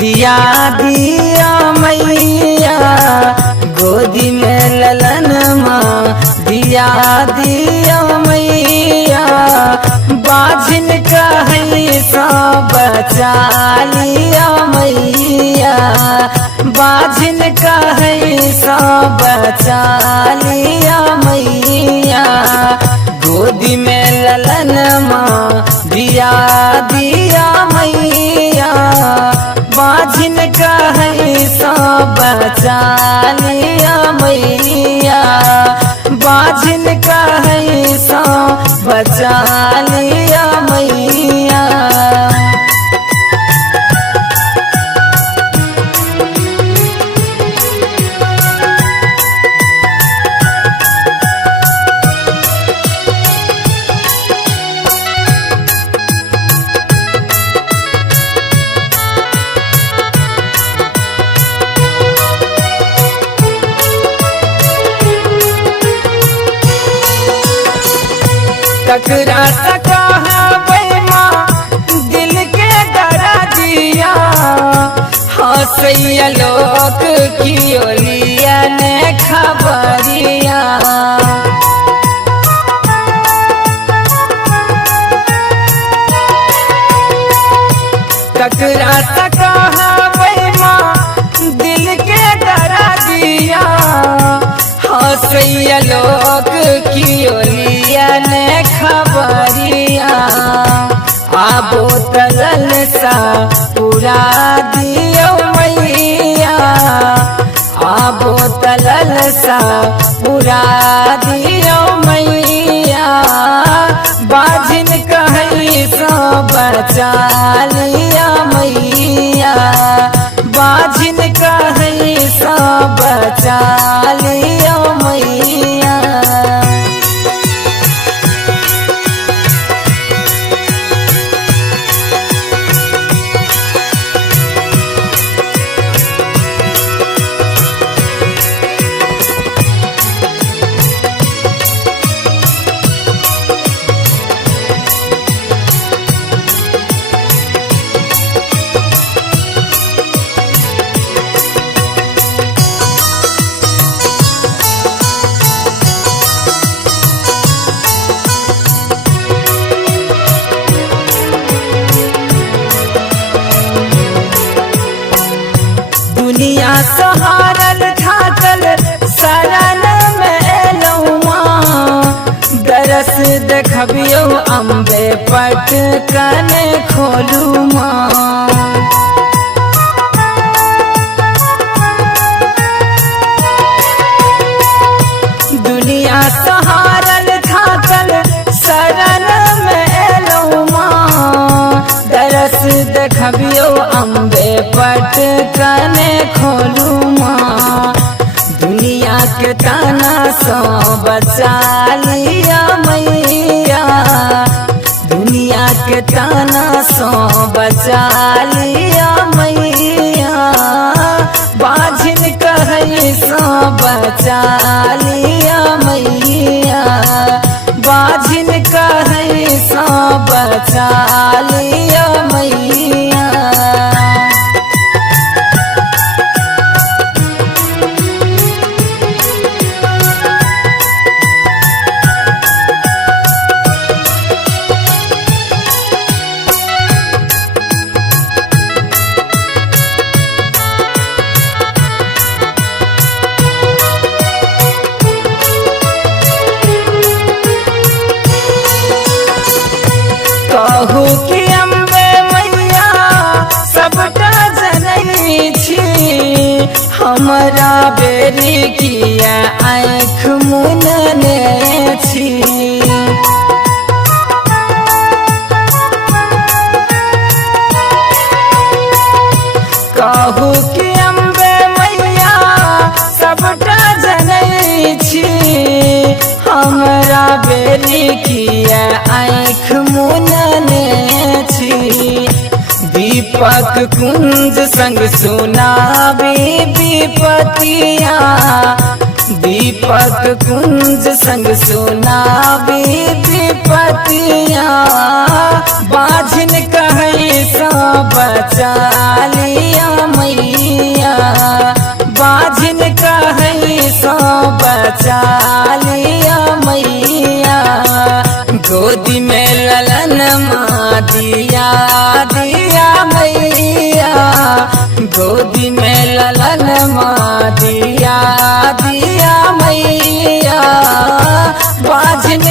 दिया दिया मैया गोदी में ललन माँ दिया दिया मैया बाझिन कहीं सा बचा लिया मैया बाझिन कहीं सा बचा लिया मैया गोदी में ललन माँ दिया दिया मैया बाझिन कहीं सा बचा लिया मैया बाझिन कहीं सा बचा लिया मैया। ककरा सका है माँ दिल के डरा दिया हंसैया लोग की ओलिया ने खबरिया ककरा सका है माँ दिल के डरा दिया हंसैया लोग की ओलिया ने खबरिया आबो तलल सा पूरा दियो मैया आबो तलल सा पूरा दियो मैया बाझिन कहीं सा बचा लिया मैया बाझिन कहीं सा बचा लिया मैया। दुनिया सहारल ठाकल शरण में लौमा दरस देखबियो अम्बे पट कने खोलू माँ दुनिया सहारल ठाकल शरण में लौमा दरस देखबियो अम्बे पट कने खोलू माँ दुनिया के ताना सो बचा लिया मैया दुनिया के ताना सो बचा लिया मैया बाझिन कहीं सो बचा लिया मैया बाझिन कहीं सो बचा लिया मैया। कहू कि अम्बे मैया सबटा जनई छी हमरा बेरी किया आँख मुनने छी कहू कि अम्बे मैया सबटा जनई छी हमरा बेरी किया आँख मुनने छी दीपक कुंज संग सुनाबी विपतिया दीपक कुंज संग सुनाबी विपतिया बाझिन कहीं सा बचा लिया बचा लिया मैया, गोदी में ललन माँ दिया दिया मैया, गोदी में ललन माँ दिया दिया मैया, बाझन